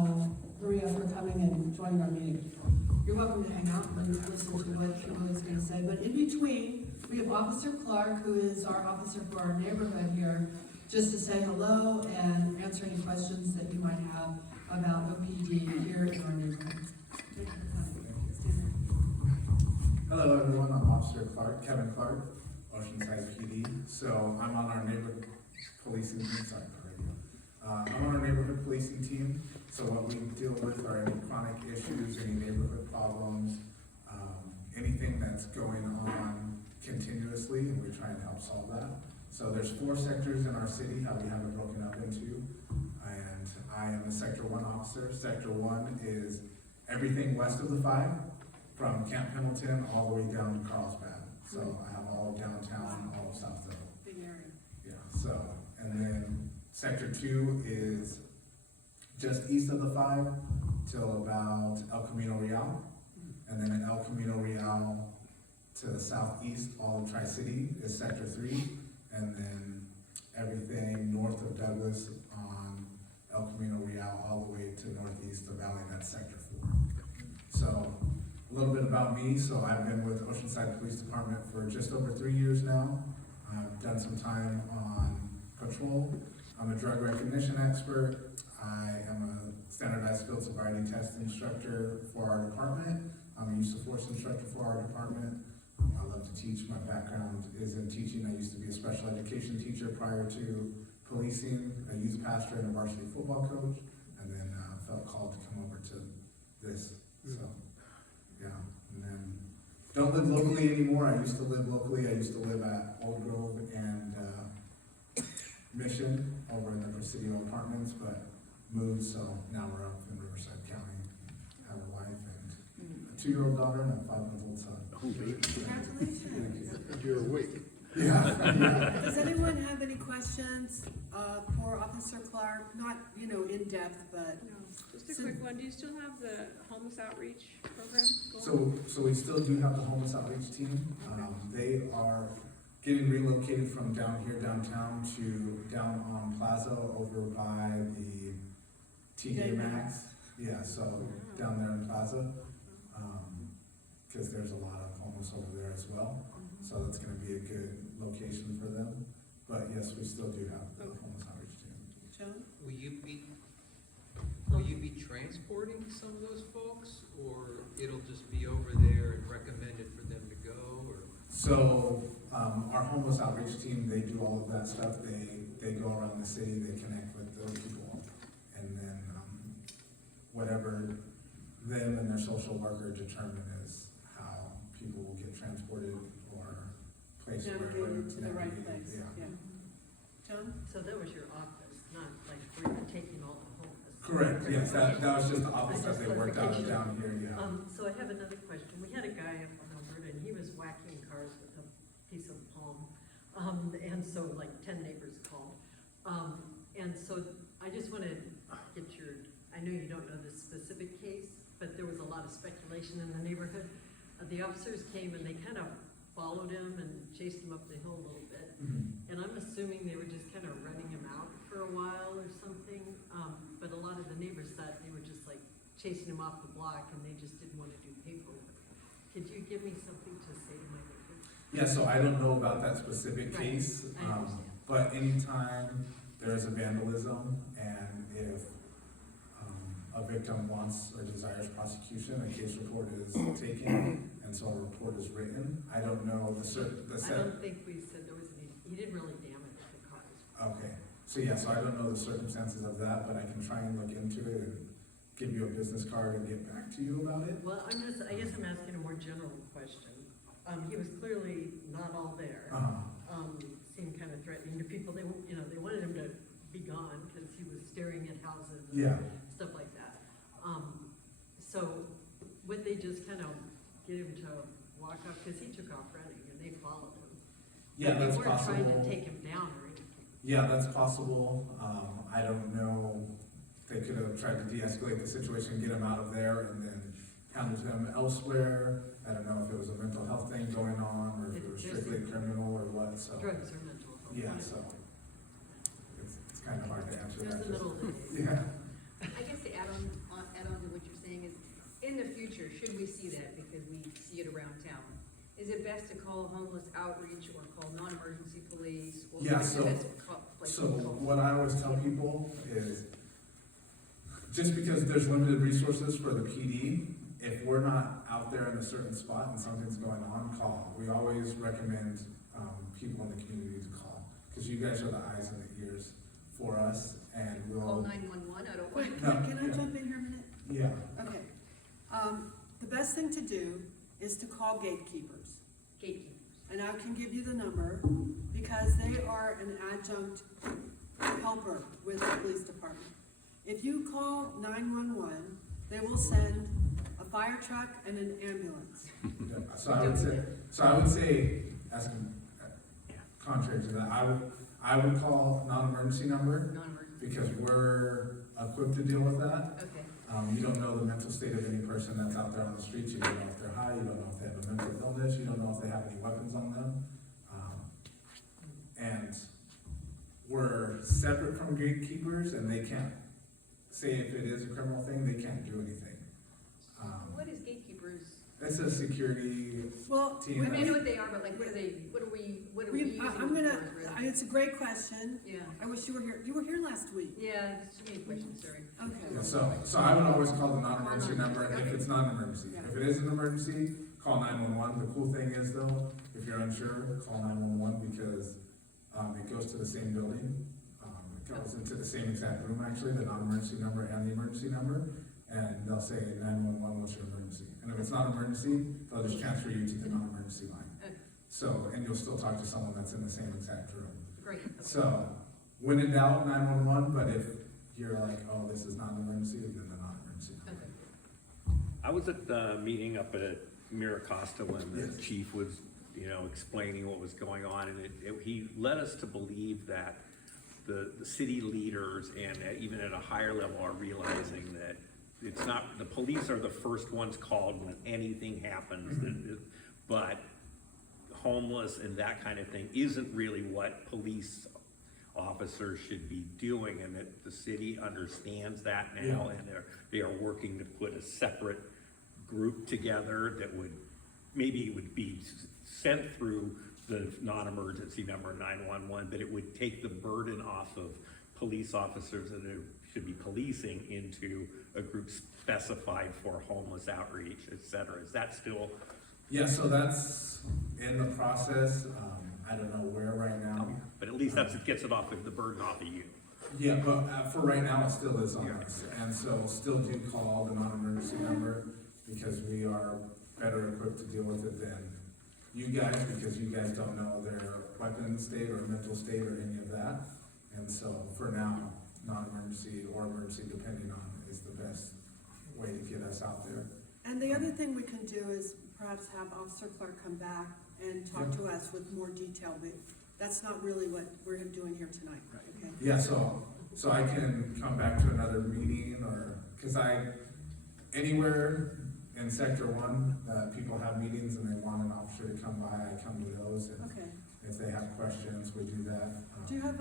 Maria, for coming and joining our meeting. You're welcome to hang out and listen to what Kymberly's going to say. But in between, we have Officer Clark, who is our officer for our neighborhood here, just to say hello and answer any questions that you might have about OPD here in our neighborhood. Hello everyone, I'm Officer Clark, Kevin Clark, Oceanside PD. So I'm on our neighborhood policing team, I'm on our neighborhood policing team. So what we deal with are any chronic issues, any neighborhood problems, anything that's going on continuously, and we try and help solve that. So there's 4 sectors in our city, how we have it broken up into, and I am a Sector 1 officer. Sector 1 is everything west of the 5, from Camp Pendleton all the way down to Carlsbad. So I have all of downtown, all of Southdale. Big area. Yeah, so, and then Sector 2 is just east of the 5 till about El Camino Real. And then in El Camino Real to the southeast, all of Tri-City is Sector 3. And then everything north of Douglas on El Camino Real all the way to northeast of Valley, that's Sector 4. So a little bit about me. So I've been with Oceanside Police Department for just over 3 years now. I've done some time on patrol. I'm a drug recognition expert. I am a standardized field sobriety test instructor for our department. I'm a use of force instructor for our department. I love to teach. My background is in teaching. I used to be a special education teacher prior to policing, a youth pastor and a varsity football coach, and then felt called to come over to this. So, yeah, and then don't live locally anymore. I used to live locally. I used to live at Old Grove and Mission over in the Presidio Apartments, but moved, so now we're up in Riverside County. Have a wife and a 2-year-old daughter and a 5-month-old son. Congratulations. You're awake. Yeah. Does anyone have any questions for Officer Clark? Not, in depth, but. No, just a quick one. Do you still have the homeless outreach program going? So we still do have the homeless outreach team. They are getting relocated from down here downtown to down on Plaza over by the TJ Maxx. Yeah, so down there in Plaza, because there's a lot of homeless over there as well. So that's going to be a good location for them. But yes, we still do have the homeless outreach team. Joan? Will you be transporting some of those folks, or it'll just be over there and recommended for them to go, or? So our homeless outreach team, they do all of that stuff. They go around the city, they connect with those people, and then whatever them and their social worker determine is how people will get transported or placed Navigated to the right place, Yeah. Joan? So that was your office, not like where you're taking all the homeless? Correct, yes, that was just the office that they worked out of down here, yeah. So I have another question. We had a guy up on Alberta and he was whacking cars with a piece of palm. And so like 10 neighbors called. And so I just want to get I know you don't know this specific case, but there was a lot of speculation in the neighborhood. The officers came and they kind of followed him and chased him up the hill a little bit. And I'm assuming they were just kind of running him out for a while or something. But a lot of the neighbors thought they were just like chasing him off the block and they just didn't want to do paperwork. Could you give me something to say to my neighbors? Yeah, so I don't know about that specific Right. case, I understand. but anytime there is a vandalism and if a victim wants or desires prosecution, a case report is taken, and so a report is written. I don't know the I don't think we said there was any, he didn't really damage the cars. Okay, so yeah, so I don't know the circumstances of that, but I can try and look into it and give you a business card and get back to you about it. Well, I guess I'm asking a more general question. He was clearly not all there. Seemed kind of threatening to people. They wanted him to be gone because he was staring at houses and Yeah. stuff like that. So would they just kind of get him to walk off? Because he took off running and they followed him. Yeah, They that's weren't trying to possible. take him down or anything. Yeah, that's possible. I don't know. They could have tried to de-escalate the situation, get him out of there, and then handled him elsewhere. I don't know if it was a mental health thing going on, or if it was strictly criminal or what, so. Drugs are mental health. Yeah, so. It's kind of hard to answer It was that. the middle of the day. Yeah. I guess to add on future, should we see that, because we see it around town, is it best to call homeless outreach or call non-emergency police? Or Yeah, is it so- best to call- like, So call- what I always tell people is, just because there's limited resources for the PD, if we're not out there in a certain spot and something's going on, call. We always recommend, people in the community to call, because you guys are the eyes and the ears for us, and Call we'll, 911, I don't Wait, want. can I yeah. jump in here a minute? yeah, Okay. The best thing to do is to call gatekeepers. Gatekeepers. And I can give you the number, because they are an adjunct helper with the police department. If you call 911, they will send a fire truck and an ambulance. yeah. So I would say, as contrary to that, I would call non-emergency number, Non-emergency, because we're equipped to deal with that. okay. You don't know the mental state of any person that's out there on the streets. You don't know if they're high, you don't know if they have a mental illness, you don't know if they have any weapons on them. And we're separate from gatekeepers, and they can't say if it is a criminal thing, they can't do anything. What is gatekeepers? It's a security Well, team. I mean, I know that- what they are, but like, what are they, what are we using? I'm them gonna, for, really? it's a great question. Yeah, I wish you were here. You were here last week. yeah, too many questions, sorry. Okay. Yeah, so I would always call the non-emergency number if it's not an emergency. Yeah. If it is an emergency, call 911. The cool thing is though, if you're unsure, call 911, because, it goes to the same building. It goes into the same exact room, actually, the non-emergency number and the emergency number, and they'll say 911, what's your emergency? And if it's not emergency, they'll just transfer you to the non-emergency line. Okay. So, and you'll still talk to someone that's in the same exact room. Great. Okay. So, when in doubt, 911, but if you're like, oh, this is not an emergency, then the non-emergency number. Okay. I was at the meeting up at Miracosta when the Yes. chief was, explaining what was going on, and he led us to believe that the city leaders and even at a higher level are realizing that it's not, the police are the first ones called when anything happens, but homeless and that kind of thing isn't really what police officers should be doing, and that the city understands that now, and they are working to put a separate group together that would be sent through the non-emergency number 911, but it would take the burden off of police officers that should be policing into a group specified for homeless outreach, et cetera. Is that still? Yeah, so that's in the process. I don't know where right now. But at least it gets it off of the burden off of you. Yeah, but for right now, it still is on us. And so still do call the non-emergency number, because we are better equipped to deal with it than you guys, because you guys don't know their weapon state or mental state or any of that. And so for now, non-emergency or emergency, depending on, is the best way to get us out there. And the other thing we can do is perhaps have Officer Clark come back and talk to us with more detail, but that's not really what we're doing here tonight, okay? Yeah, so I can come back to another meeting, or, because anywhere in Sector 1, people have meetings and they want an officer to come by, I come to those, and Okay. if they have questions, we do that. Do you have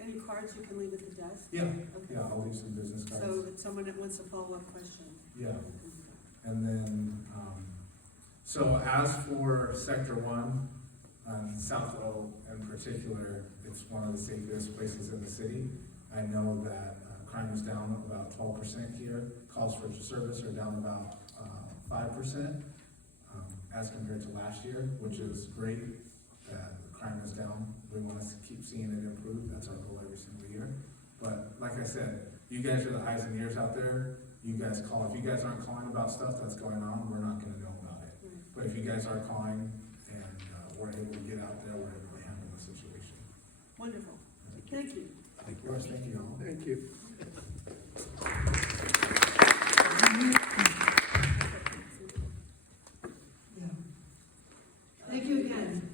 any cards you can leave at the desk? Yeah, Okay. yeah, I'll leave some business cards. So if someone that wants a follow-up question. Yeah, and then, so as for Sector 1, South O in particular, it's one of the safest places in the city. I know that crime is down about 12% here. Calls for service are down about 5% as compared to last year, which is great that crime is down. We want to keep seeing it improve. That's our goal every single year. But like I said, you guys are the eyes and ears out there. You guys call. If you guys aren't calling about stuff that's going on, we're not going to know about it. But if you guys are calling and we're able to get out there, we're able to handle the situation. Wonderful. Thank you. Of course, thank you all. Thank you. Yeah. Thank you again.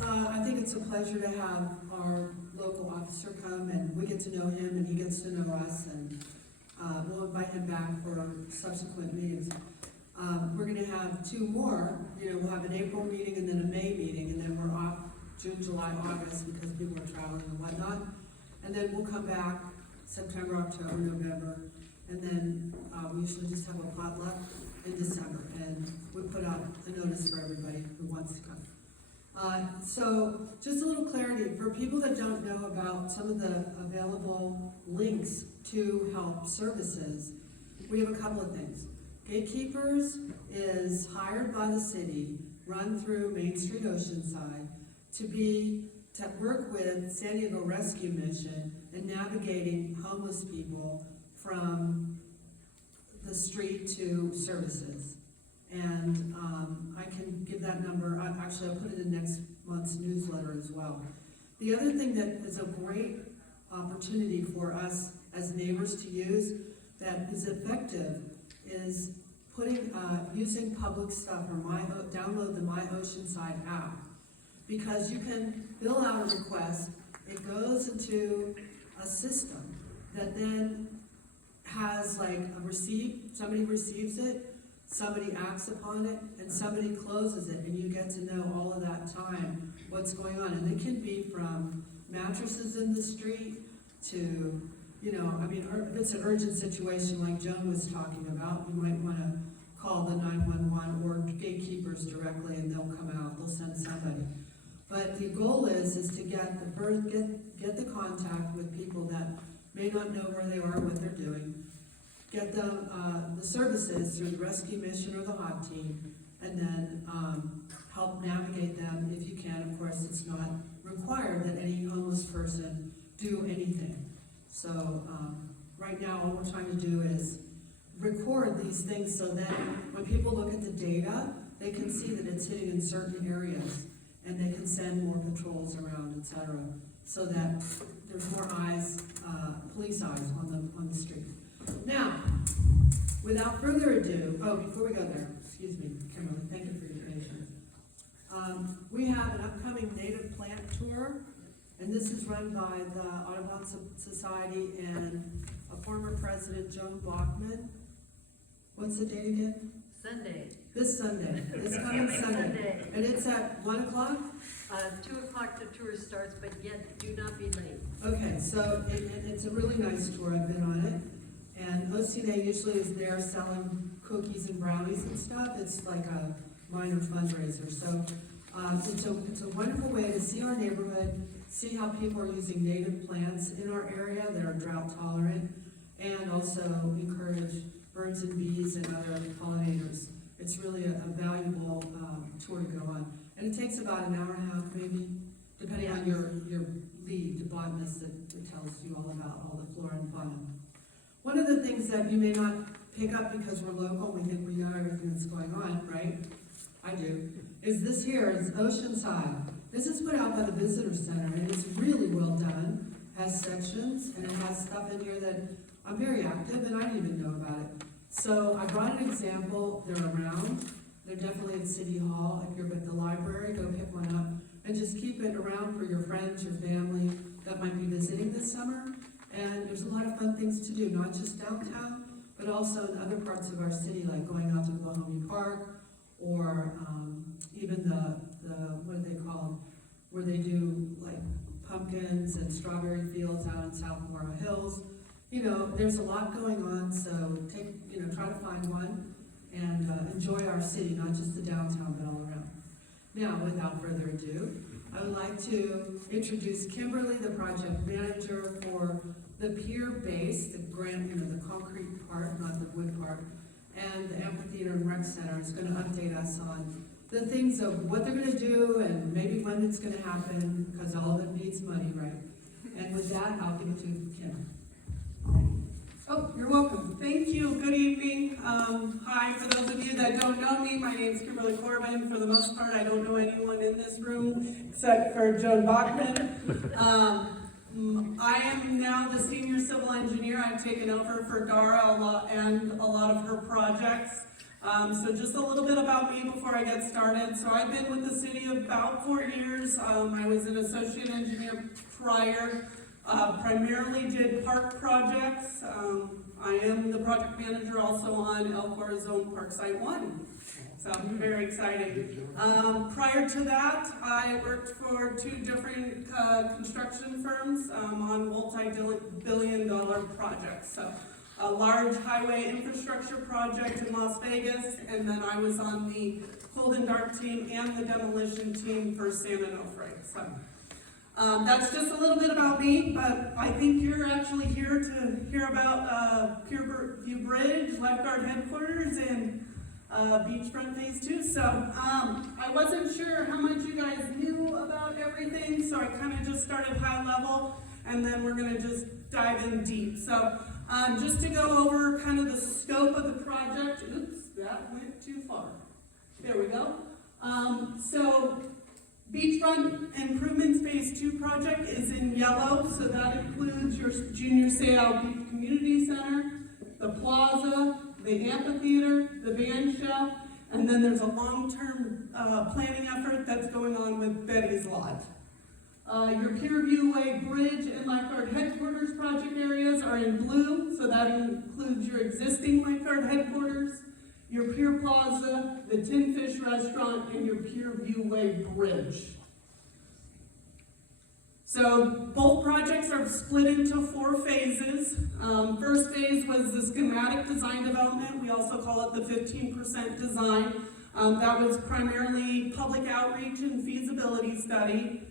I think it's a pleasure to have our local officer come, and we get to know him and he gets to know us, and we'll invite him back for subsequent meetings. We're gonna have two more, we'll have an April meeting and then a May meeting, and then we're off June, July, August because people are traveling and whatnot. And then we'll come back September, October, November, and then we usually just have a potluck in December, and we put out a notice for everybody who wants to come. So, just a little clarity, for people that don't know about some of the available links to help services, we have a couple of things. Gatekeepers is hired by the city, run through Main Street Oceanside, to work with San Diego Rescue Mission in navigating homeless people from the street to services. And I can give that number, actually I'll put it in next month's newsletter as well. The other thing that is a great opportunity for us as neighbors to use that is effective is using public stuff or download the My Oceanside app. Because you can fill out a request, it goes into a system that then has like a receipt, somebody receives it, somebody acts upon it, and somebody closes it, and you get to know all of that time what's going on. And it can be from mattresses in the street to, if it's an urgent situation like Joan was talking about, you might want to call the 911 or gatekeepers directly, and they'll come out, they'll send somebody. But the goal is to get the contact with people that may not know where they are, what they're doing, get the services through the rescue mission or the hot team, and then help navigate them if you can. Of course, it's not required that any homeless person do anything. So right now, all we're trying to do is record these things so that when people look at the data, they can see that it's hitting in certain areas, and they can send more patrols around, etc., so that there's more eyes, police eyes on the street. Now, without further ado, before we go there, excuse me, Kimberly, thank you for your patience. We have an upcoming native plant tour, and this is run by the Audubon Society and a former president, Joan Blockman. What's the date again? Sunday. This Sunday, this coming Sunday. And it's at 1 o'clock? 2 o'clock the tour starts, but yet do not be late. Okay, so it's a really nice tour, I've been on it. And OCNA usually is there selling cookies and brownies and stuff. It's like a minor fundraiser. So it's a wonderful way to see our neighborhood, see how people are using native plants in our area that are drought tolerant, and also encourage birds and bees and other pollinators. It's really a valuable tour to go on. And it takes about an hour and a half maybe, depending on your lead, the botanist that tells you all about all the flora and fauna. One of the things that you may not pick up because we're local, we think we know everything that's going on, right? I do. Is this here, is Oceanside. This is put out by the Visitor Center, and it's really well done. Has sections, and it has stuff in here that I'm very active, and I didn't even know about it. So I brought an example. They're around. They're definitely at City Hall. If you're at the library, go pick one up, and just keep it around for your friends, your family that might be visiting this summer. And there's a lot of fun things to do, not just downtown, but also in other parts of our city, like going out to Bohemian Park, or even the what do they call them, where they do like pumpkins and strawberry fields out in South Mora Hills. There's a lot going on, so try to find one and enjoy our city, not just the downtown, but all around. Now, without further ado, I would like to introduce Kymberly, the project manager for the Pier base, the concrete part, not the wood part, and the Amphitheatre and Rec Center is going to update us on the things of what they're going to do and maybe when it's going to happen, because all of it needs money, right? And with that, I'll give it to Kim. Oh, you're welcome. Thank you. Good evening. Hi, for those of you that don't know me, my name is Kymberly Corbin. For the most part, I don't know anyone in this room except for Joan Bachman. I am now the senior civil engineer. I've taken over for Dara and a lot of her projects. So just a little bit about me before I get started. So I've been with the city about 4 years. I was an associate engineer prior. Primarily did park projects. I am the project manager also on El Corazon Park Site 1. So very exciting. Prior to that, I worked for 2 different construction firms on multi-billion-dollar projects. So a large highway infrastructure project in Las Vegas, and then I was on the cold and dark team and the demolition team for San Onofre. So that's just a little bit about me, but I think you're actually here to hear about Pier View Bridge, lifeguard headquarters, and beachfront phase 2. So I wasn't sure how much you guys knew about everything, so I kind of just started high level, and then we're going to just dive in deep. So just to go over kind of the scope of the project. Oops, that went too far. There we go. So beachfront improvements phase 2 project is in yellow, so that includes your Junior Seau Beach Community Center, the plaza, the amphitheater, the band shell, and then there's a long-term planning effort that's going on with Betty's Lot. Your Pier View Way Bridge and Lifeguard Headquarters project areas are in blue, so that includes your existing lifeguard headquarters, your Pier Plaza, the Tin Fish Restaurant, and your Pier View Way Bridge. So both projects are split into 4 phases. First phase was the schematic design development. We also call it the 15% design. That was primarily public outreach and feasibility study.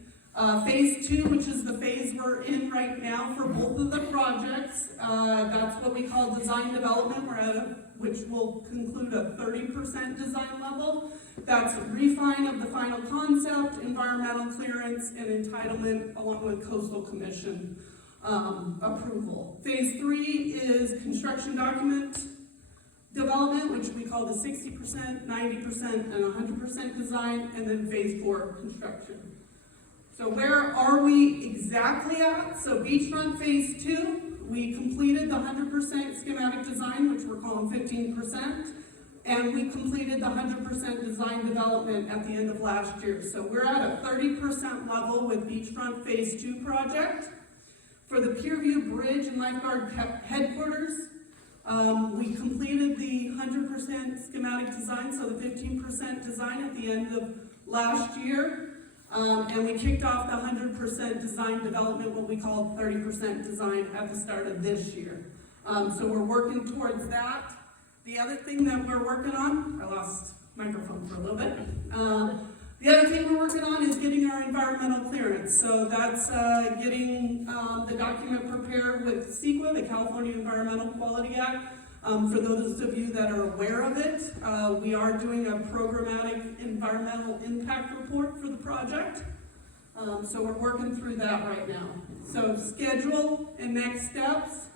Phase 2, which is the phase we're in right now for both of the projects, that's what we call design development. We're at which will conclude a 30% design level. That's refine of the final concept, environmental clearance, and entitlement, along with coastal commission approval. Phase 3 is construction document development, which we call the 60%, 90%, and 100% design, and then phase 4 construction. So where are we exactly at? So beachfront phase 2, we completed the 100% schematic design, which we're calling 15%, and we completed the 100% design development at the end of last year. So we're at a 30% level with beachfront phase 2 project. For the Pier View Bridge and Lifeguard Headquarters, we completed the 100% schematic design, so the 15% design at the end of last year. And we kicked off the 100% design development, what we call 30% design, at the start of this year. So we're working towards that. The other thing that we're working on, I lost microphone for a little bit. The other thing we're working on is getting our environmental clearance. So that's getting the document prepared with CEQA, the California Environmental Quality Act. For those of you that are aware of it, we are doing a programmatic environmental impact report for the project. So we're working through that right now. So schedule and next steps.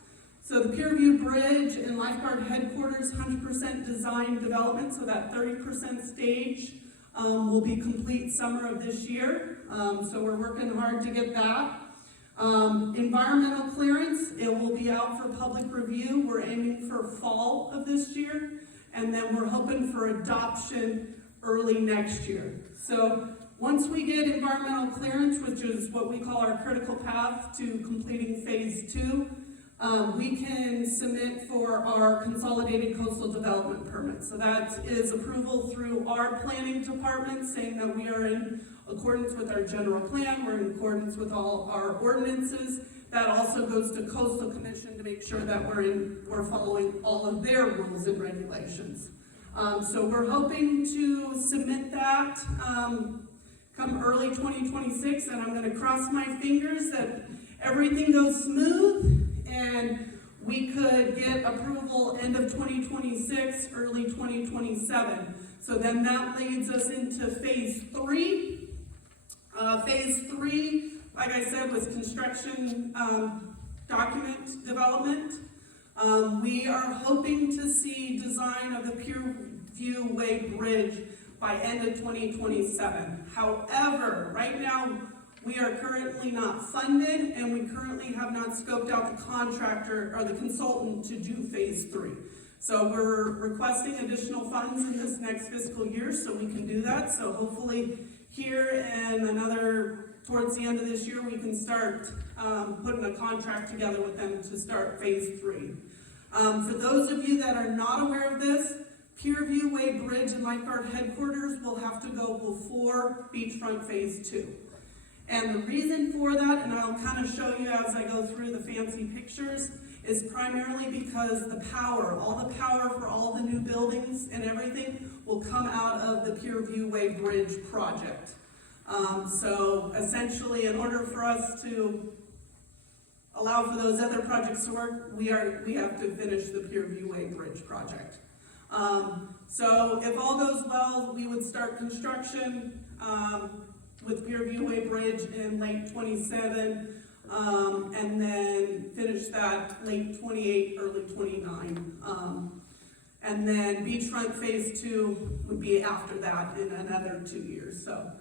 So the Pier View Bridge and Lifeguard Headquarters 100% design development, so that 30% stage will be complete summer of this year. So we're working hard to get that. Environmental clearance, it will be out for public review. We're aiming for fall of this year, and then we're hoping for adoption early next year. So once we get environmental clearance, which is what we call our critical path to completing phase 2, we can submit for our consolidated coastal development permit. So that is approval through our planning department, saying that we are in accordance with our general plan, we're in accordance with all our ordinances. That also goes to Coastal Commission to make sure that we're following all of their rules and regulations. So we're hoping to submit that come early 2026, and I'm going to cross my fingers that everything goes smooth and we could get approval end of 2026, early 2027. So then that leads us into phase 3. Phase 3, like I said, was construction document development. We are hoping to see design of the Pier View Way Bridge by end of 2027. However, right now, we are currently not funded, and we currently have not scoped out the contractor or the consultant to do phase 3. So we're requesting additional funds in this next fiscal year so we can do that. So hopefully here and towards the end of this year, we can start putting a contract together with them to start phase 3. For those of you that are not aware of this, Pier View Way Bridge and Lifeguard Headquarters will have to go before beachfront phase 2. And the reason for that, and I'll kind of show you as I go through the fancy pictures, is primarily because the power, all the power for all the new buildings and everything will come out of the Pier Viewway Bridge project. So essentially, in order for us to allow for those other projects to work, we have to finish the Pier Viewway Bridge project. So if all goes well, we would start construction with Pier Viewway Bridge in late '27, and then finish that late '28, early '29. And then beachfront phase 2 would be after that in another 2 years. So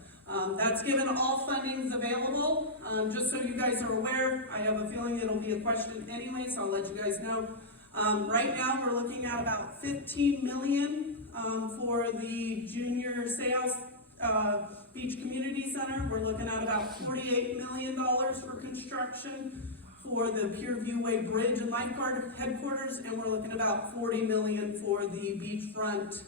that's given all fundings available. Just so you guys are aware, I have a feeling it'll be a question anyway, so I'll let you guys know. Right now, we're looking at about $15 million for the Junior Sales Beach Community Center. We're looking at about $48 million for construction for the Pier Viewway Bridge and Lifeguard headquarters, and we're looking at about $40 million for the beachfront,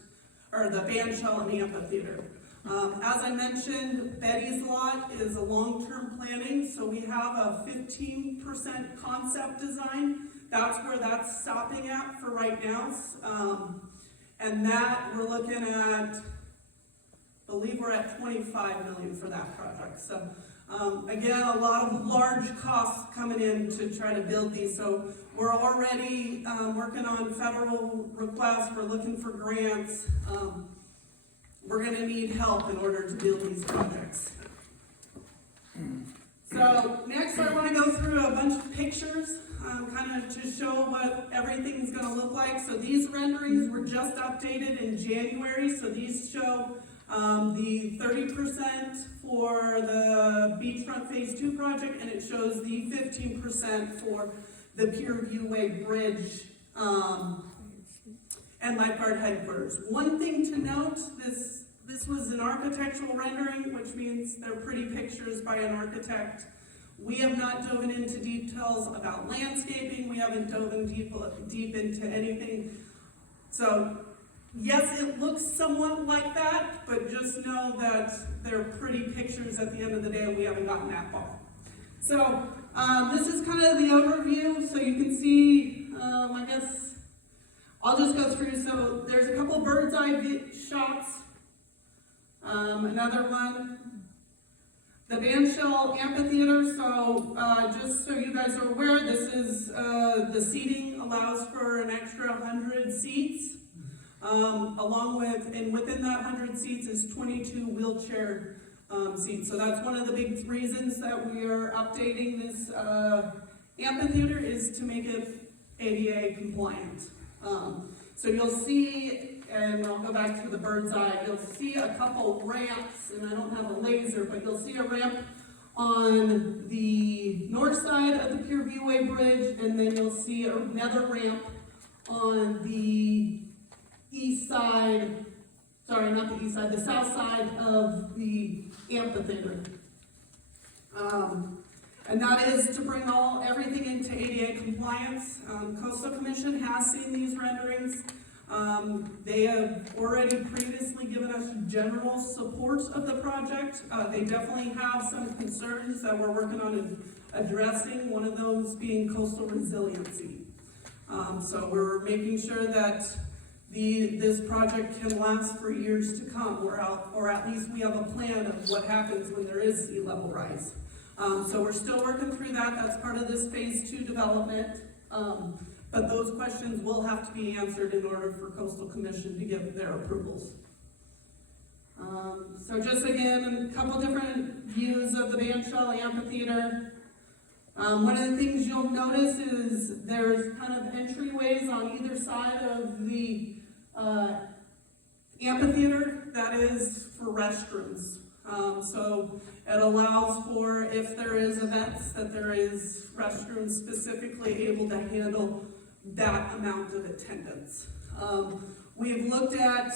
or the bandshell and amphitheater. As I mentioned, Betty's Lot is a long-term planning, so we have a 15% concept design. That's where that's stopping at for right now. And that we're looking at, I believe we're at $25 million for that project. So again, a lot of large costs coming in to try to build these. So we're already working on federal requests. We're looking for grants. We're going to need help in order to build these projects. So next I want to go through a bunch of pictures, kind of to show what everything's going to look like. So these renderings were just updated in January. So these show the 30% for the beachfront phase 2 project, and it shows the 15% for the Pier Viewway Bridge and Lifeguard headquarters. One thing to note, this was an architectural rendering, which means they're pretty pictures by an architect. We have not dove into details about landscaping. We haven't dove in deep into anything. So yes, it looks somewhat like that, but just know that they're pretty pictures at the end of the day, and we haven't gotten that far. So this is kind of the overview, so you can see, I guess, I'll just go through. So there's a couple bird's eye shots. Another one, the bandshell amphitheater. So just so you guys are aware, this is the seating allows for an extra 100 seats. Along with, and within that 100 seats is 22 wheelchair seats. So that's one of the big reasons that we are updating this amphitheater, is to make it ADA compliant. So you'll see, and I'll go back to the bird's eye, you'll see a couple ramps, and I don't have a laser, but you'll see a ramp on the north side of the Pier Viewway Bridge, and then you'll see another ramp on the east side, sorry, not the east side, the south side of the amphitheater. And that is to bring everything into ADA compliance. Coastal Commission has seen these renderings. They have already previously given us general support of the project. They definitely have some concerns that we're working on addressing, one of those being coastal resiliency. So we're making sure that this project can last for years to come, or at least we have a plan of what happens when there is sea level rise. So we're still working through that. That's part of this phase 2 development. But those questions will have to be answered in order for Coastal Commission to give their approvals. So just again, a couple different views of the bandshell amphitheater. One of the things you'll notice is there's kind of entryways on either side of the amphitheater. That is for restrooms. So it allows for, if there is events, that there is restrooms specifically able to handle that amount of attendance. We've looked at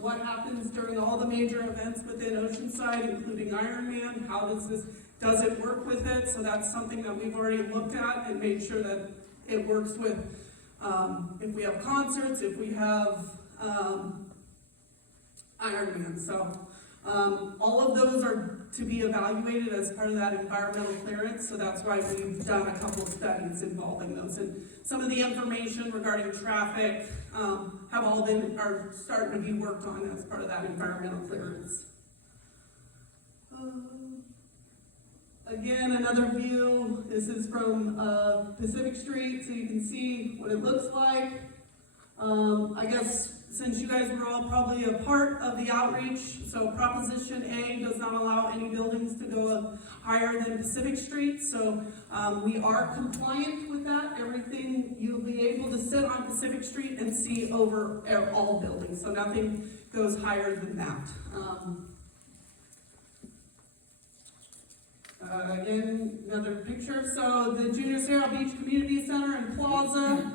what happens during all the major events within Oceanside, including Ironman. How does it work with it? So that's something that we've already looked at and made sure that it works with, if we have concerts, if we have Ironman. So All of those are to be evaluated as part of that environmental clearance, so that's why we've done a couple of studies involving those. And some of the information regarding traffic are starting to be worked on as part of that environmental clearance. Again, another view. This is from Pacific Street, so you can see what it looks like. I guess since you guys were all probably a part of the outreach, so Proposition A does not allow any buildings to go higher than Pacific Street, so we are compliant with that. Everything, you'll be able to sit on Pacific Street and see over all buildings, so nothing goes higher than that. Again, another picture. So the Junior Sail Beach Community Center and Plaza.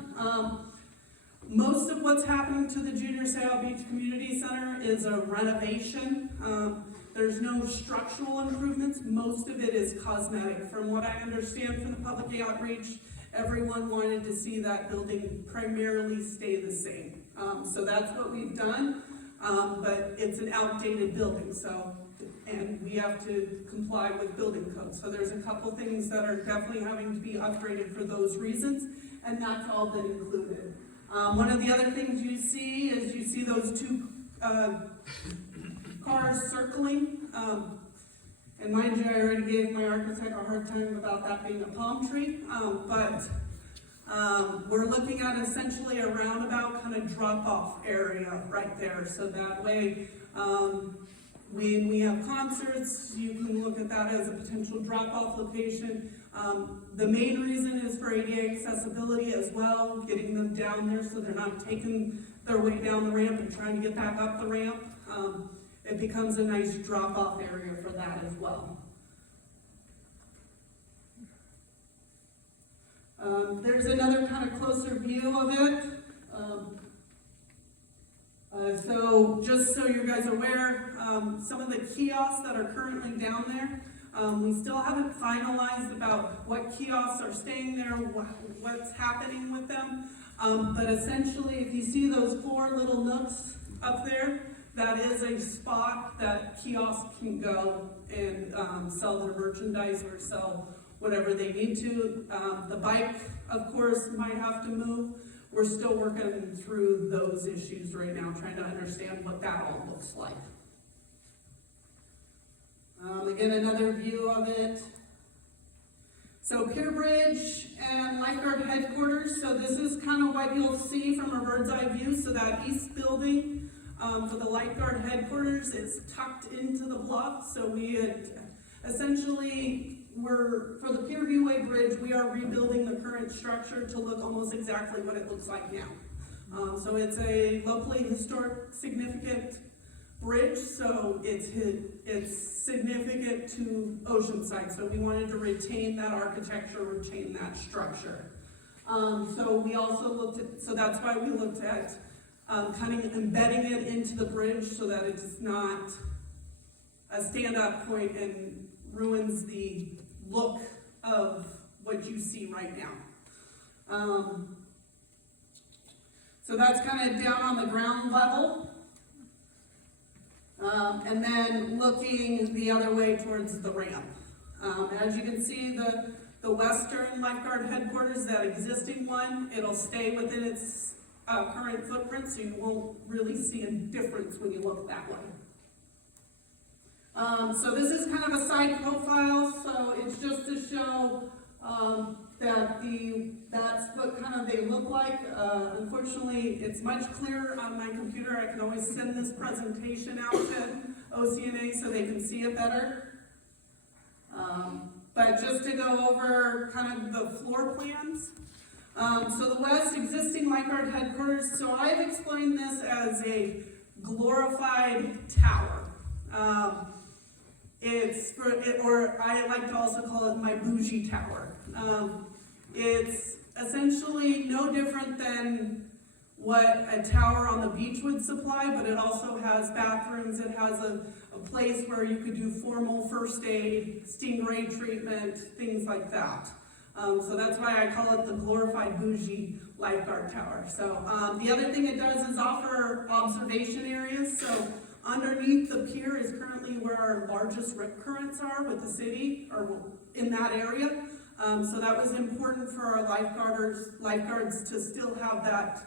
Most of what's happening to the Junior Sail Beach Community Center is a renovation. There's no structural improvements. Most of it is cosmetic. From what I understand from the public outreach, everyone wanted to see that building primarily stay the same. So that's what we've done, but it's an outdated building, and we have to comply with building codes. So there's a couple things that are definitely having to be upgraded for those reasons, and that's all been included. One of the other things you see those two cars circling. And mind you, I already gave my architect a hard time about that being a palm tree, but we're looking at essentially a roundabout kind of drop-off area right there, so that way when we have concerts, you can look at that as a potential drop-off location. The main reason is for ADA accessibility as well, getting them down there so they're not taking their way down the ramp and trying to get back up the ramp. It becomes a nice drop-off area for that as well. There's another kind of closer view of it. So just so you guys are aware, some of the kiosks that are currently down there, we still haven't finalized about what kiosks are staying there, what's happening with them. But essentially, if you see those 4 little nooks up there, that is a spot that kiosks can go and sell their merchandise or sell whatever they need to. The bike, of course, might have to move. We're still working through those issues right now, trying to understand what that all looks like. Again, another view of it. So Pier Bridge and Lifeguard Headquarters. So this is kind of what you'll see from a bird's eye view. So that east building for the Lifeguard Headquarters is tucked into the bluff. So we had essentially, for the Pier Viewway Bridge, we are rebuilding the current structure to look almost exactly what it looks like now. So it's a locally historic significant bridge, so it's significant to Oceanside. So we wanted to retain that architecture, retain that structure. So we also looked at, so that's why we looked at kind of embedding it into the bridge so that it's not a stand-up point and ruins the look of what you see right now. So that's kind of down on the ground level. And then looking the other way towards the ramp. As you can see, the Western Lifeguard Headquarters, that existing one, it'll stay within its current footprint, so you won't really see a difference when you look that way. So this is kind of a side profile, so it's just to show that's what kind of they look like. Unfortunately, it's much clearer on my computer. I can always send this presentation out to OCNA so they can see it better. But just to go over kind of the floor plans. So the west existing Lifeguard Headquarters, so I've explained this as a glorified tower. Or I like to also call it my bougie tower. It's essentially no different than what a tower on the beach would supply, but it also has bathrooms. It has a place where you could do formal first aid, stingray treatment, things like that. So that's why I call it the glorified bougie lifeguard tower. So the other thing it does is offer observation areas. So Underneath the pier is currently where our largest rip currents are with the city, or in that area. So that was important for our lifeguards to still have that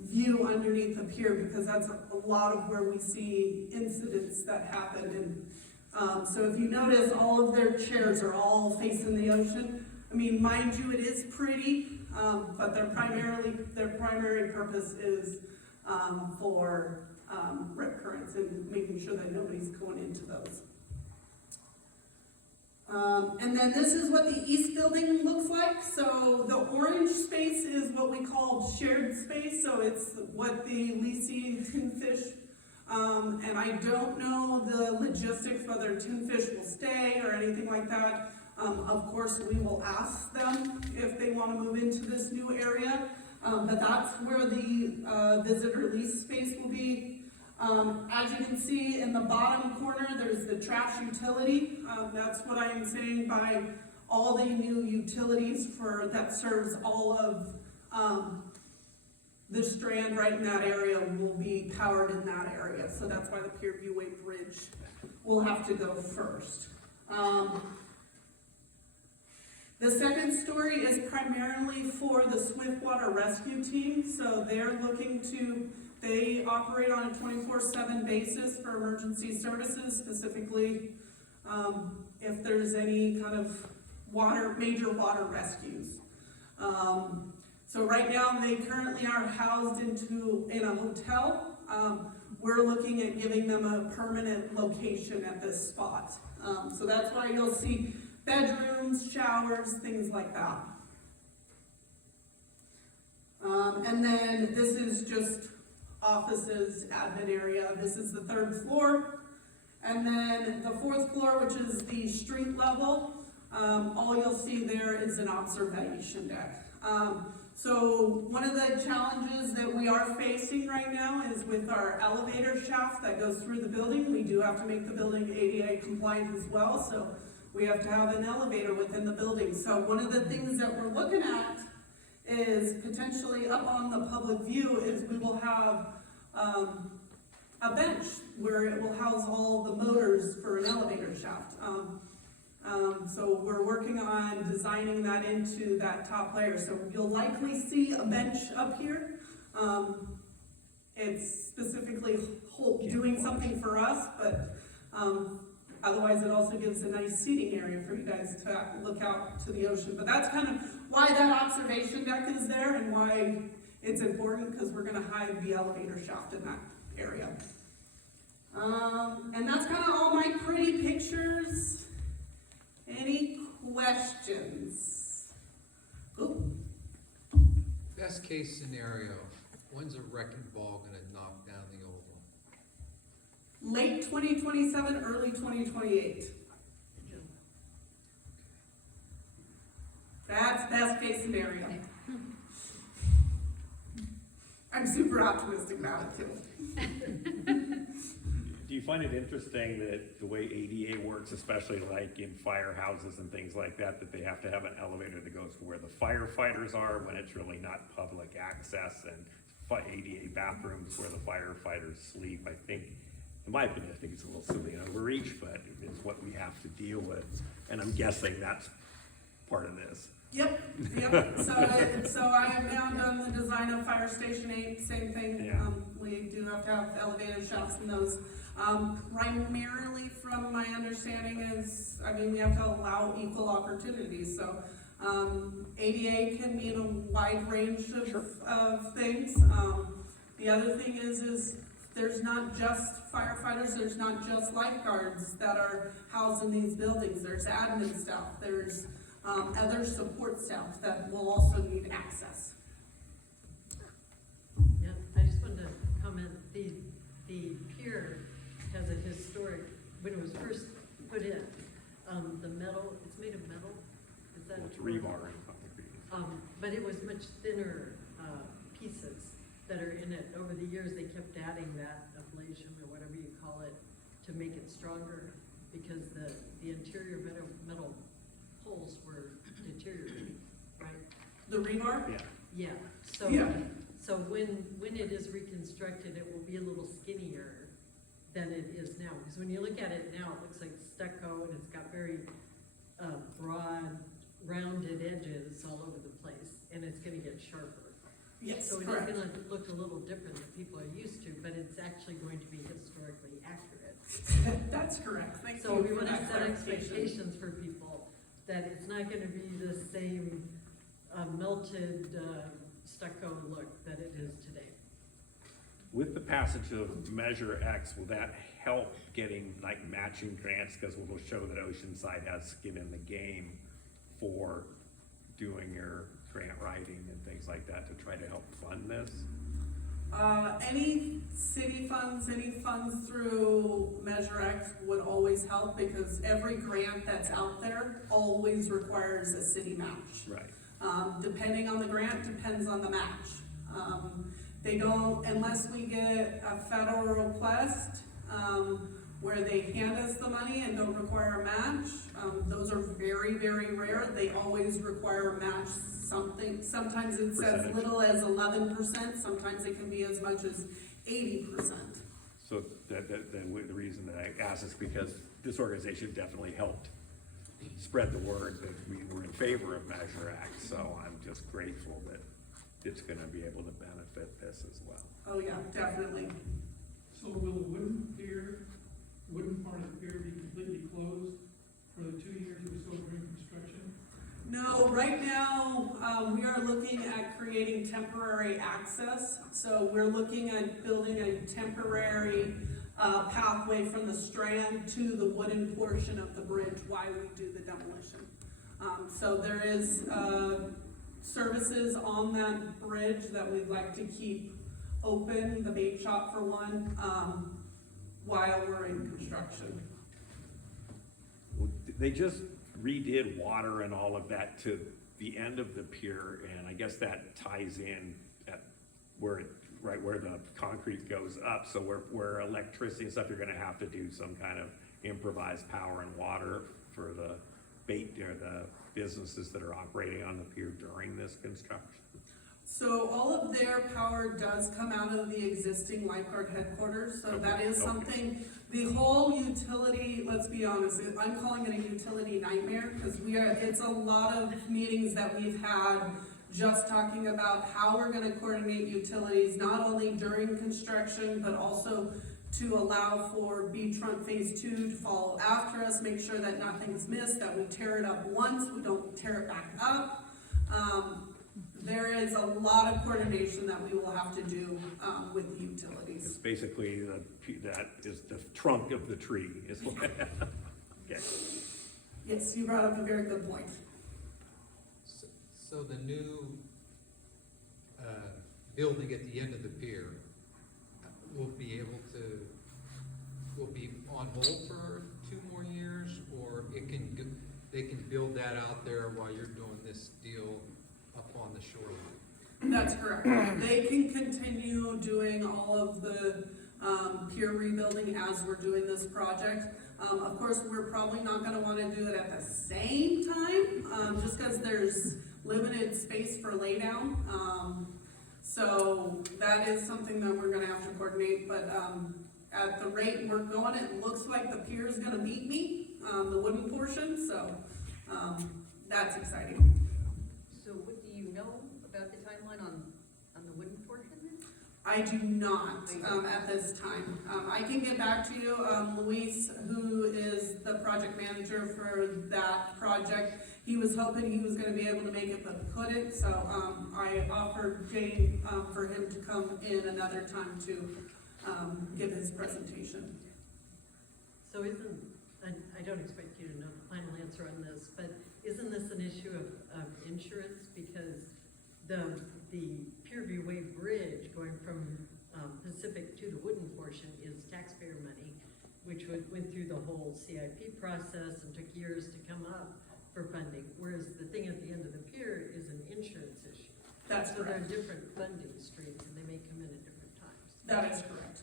view underneath the pier, because that's a lot of where we see incidents that happen. And so if you notice, all of their chairs are all facing the ocean. I mean, mind you, it is pretty, but their primary purpose is for rip currents and making sure that nobody's going into those. And then this is what the east building looks like. So the orange space is what we call shared space. So it's what the leasing Tinfish, and I don't know the logistics, whether Tinfish will stay or anything like that. Of course, we will ask them if they want to move into this new area. But that's where the visitor lease space will be. As you can see in the bottom corner, there's the trash utility. That's what I'm saying by all the new utilities that serves all of the Strand right in that area will be powered in that area. So that's why the Pier Viewway Bridge will have to go first. The second story is primarily for the Swiftwater Rescue Team. So they operate on a 24/7 basis for emergency services, specifically if there's any kind of major water rescues. So right now they currently are housed in a hotel. We're looking at giving them a permanent location at this spot. So that's why you'll see bedrooms, showers, things like that. And then this is just offices, admin area. This is the 3rd floor. And then the 4th floor, which is the street level, all you'll see there is an observation deck. So one of the challenges that we are facing right now is with our elevator shaft that goes through the building. We do have to make the building ADA compliant as well, so we have to have an elevator within the building. So one of the things that we're looking at is potentially up on the public view is we will have a bench where it will house all the motors for an elevator shaft. So we're working on designing that into that top layer. So you'll likely see a bench up here. It's specifically doing something for us, but otherwise it also gives a nice seating area for you guys to look out to the ocean. But that's kind of why that observation deck is there and why it's important, because we're going to hide the elevator shaft in that area. And that's kind of all my pretty pictures. Any questions? Ooh. Best case scenario, when's a wrecking ball gonna knock down the old one? Late 2027, early 2028. That's best case scenario. I'm super optimistic about it too. Do you find it interesting that the way ADA works, especially like in firehouses and things like that, that they have to have an elevator that goes where the firefighters are when it's really not public access, and ADA bathrooms where the firefighters sleep? I think, in my opinion, I think it's a little silly and overreach, but it's what we have to deal with. And I'm guessing that's part of this. Yep. So I have now done the design of Fire Station 8, same thing. Yeah. We do have to have elevator shafts in those. Primarily from my understanding is, we have to allow equal opportunities. So ADA can mean a wide range of things. The other thing is there's not just firefighters, there's not just lifeguards that are housed in these buildings. There's admin staff, there's other support staff that will also need access. Yeah, I just wanted to comment, the pier has a historic, when it was first put in, the metal, it's made of metal, is that? It's rebar and concrete. But it was much thinner, pieces that are in it. Over the years, they kept adding that ablation or whatever you call it to make it stronger, because the interior metal poles were deteriorating, right? The rebar? Yeah, so, Yeah. so when it is reconstructed, it will be a little skinnier, than it is now. Because when you look at it now, it looks like stucco and it's got very broad, rounded edges all over the place, and it's gonna get sharper. Yes, So it is correct. gonna look a little different than people are used to, but it's actually going to be historically accurate. That's correct, thank you So we for wanna that set clarification. expectations for people, that it's not gonna be the same melted stucco look that it is today. With the passage of Measure X, will that help getting like matching grants? Because we'll show that Oceanside has skin in the game for doing your grant writing and things like that to try to help fund this? Any city funds, any funds through Measure X would always help, because every grant that's out there always requires a city match. Right. Depending on the grant, depends on the match. They don't, unless we get a federal request, where they hand us the money and don't require a match, those are very, very rare. They always require a match something, sometimes it's as Percentage. little as 11%, sometimes it can be as much as 80%. So the reason that I asked is because this organization definitely helped spread the word that we were in favor of Measure X, so I'm just grateful that it's gonna be able to benefit this as well. Oh yeah, definitely. So will the wooden part of the pier be completely closed for the 2 years or so during construction? No, right now, we are looking at creating temporary access. So we're looking at building a temporary pathway from the strand to the wooden portion of the bridge while we do the demolition. So there is services on that bridge that we'd like to keep open, the bait shop for one, while we're in construction. They just redid water and all of that to the end of the pier, and I guess that ties in at where it, right where the concrete goes up, so where electricity and stuff, you're gonna have to do some kind of improvised power and water for the bait, or the businesses that are operating on the pier during this construction. So all of their power does come out of the existing lifeguard headquarters, so that is Okay. something, the whole utility, let's be honest, I'm calling it a utility nightmare, because it's a lot of meetings that we've had just talking about how we're gonna coordinate utilities, not only during construction, but also to allow for beachfront phase 2 to follow after us, make sure that nothing's missed, that we tear it up once, we don't tear it back up. There is a lot of coordination that we will have to do with the It's utilities. basically, that is the trunk of the tree, is what, okay. Yes, you brought up a very good point. So the new, building at the end of the pier will be on hold for 2 more years, or they can build that out there while you're doing this deal up on the shoreline? That's correct. They can continue doing all of the pier rebuilding as we're doing this project. Of course, we're probably not gonna wanna do it at the same time, just because there's limited space for laydown. So that is something that we're gonna have to coordinate, but at the rate we're going, it looks like the pier is gonna beat me, the wooden portion, so that's exciting. So what do you know about the timeline on the wooden portion? I do not, at this time. I can get back to you. Luis, who is the project manager for that project, he was hoping he was gonna be able to make it, but couldn't, so, I offered Jane, for him to come in another time to, give his presentation. So I don't expect you to know the final answer on this, but isn't this an issue of insurance? Because the Pierview Way Bridge going from Pacific to the wooden portion is taxpayer money, which went through the whole CIP process and took years to come up for funding, whereas the thing at the end of the pier is an insurance issue. That's So there are correct. different funding streams, and they may come in at different times. That is correct.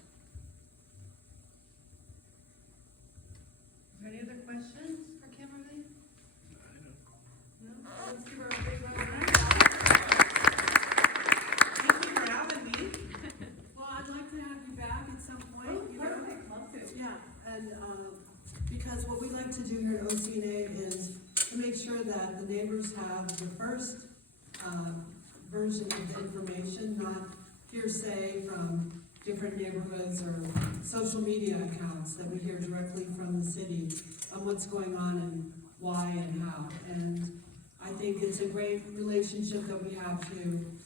Any other questions for Kymberly? No? Let's give her a big round of applause. Thank you for having me. Well, I'd like to have you back at some point. Oh, perfect. Love to. the neighbors have the first, version of the information, not hearsay from different neighborhoods or social media accounts, that we hear directly from the city on what's going on and why and how. And I think it's a great relationship that we have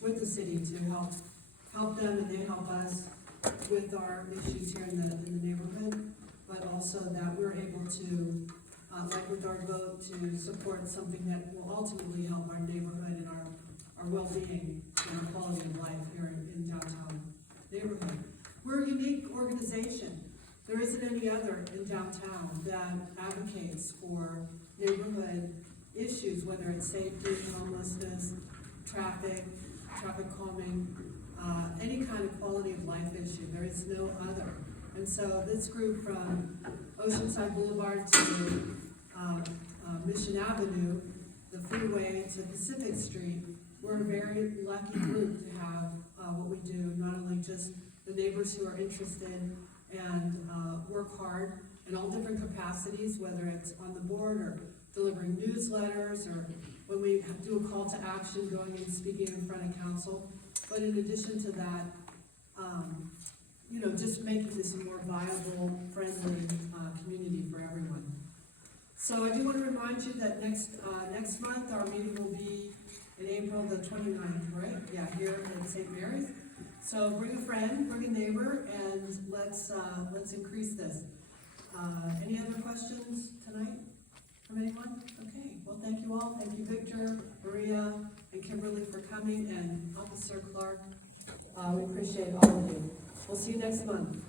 with the city to help them, and they help us with our issues here in the neighborhood, but also that we're able to, like with our vote, to support something that will ultimately help our neighborhood and our well-being and our quality of life here in downtown neighborhood. We're a unique organization. There isn't any other in downtown that advocates for neighborhood issues, whether it's safety, homelessness, traffic calming, any kind of quality of life issue. There is no other. And so this group from Oceanside Boulevard to Mission Avenue, the freeway to Pacific Street, we're a very lucky group to have what we do, not only just the neighbors who are interested and work hard in all different capacities, whether it's on the board or delivering newsletters, or when we do a call to action, going and speaking in front of council. But in addition to that, just making this a more viable, friendly community for everyone. So I do want to remind you that next month, our meeting will be in April the 29th, right? Yeah, here at St. Mary's. So bring a friend, bring a neighbor, and let's increase this. Any other questions tonight from anyone? Okay, well, thank you all. Thank you, Victor, Maria, and Kymberly for coming, and Officer Clark. We appreciate all of you. We'll see you next month.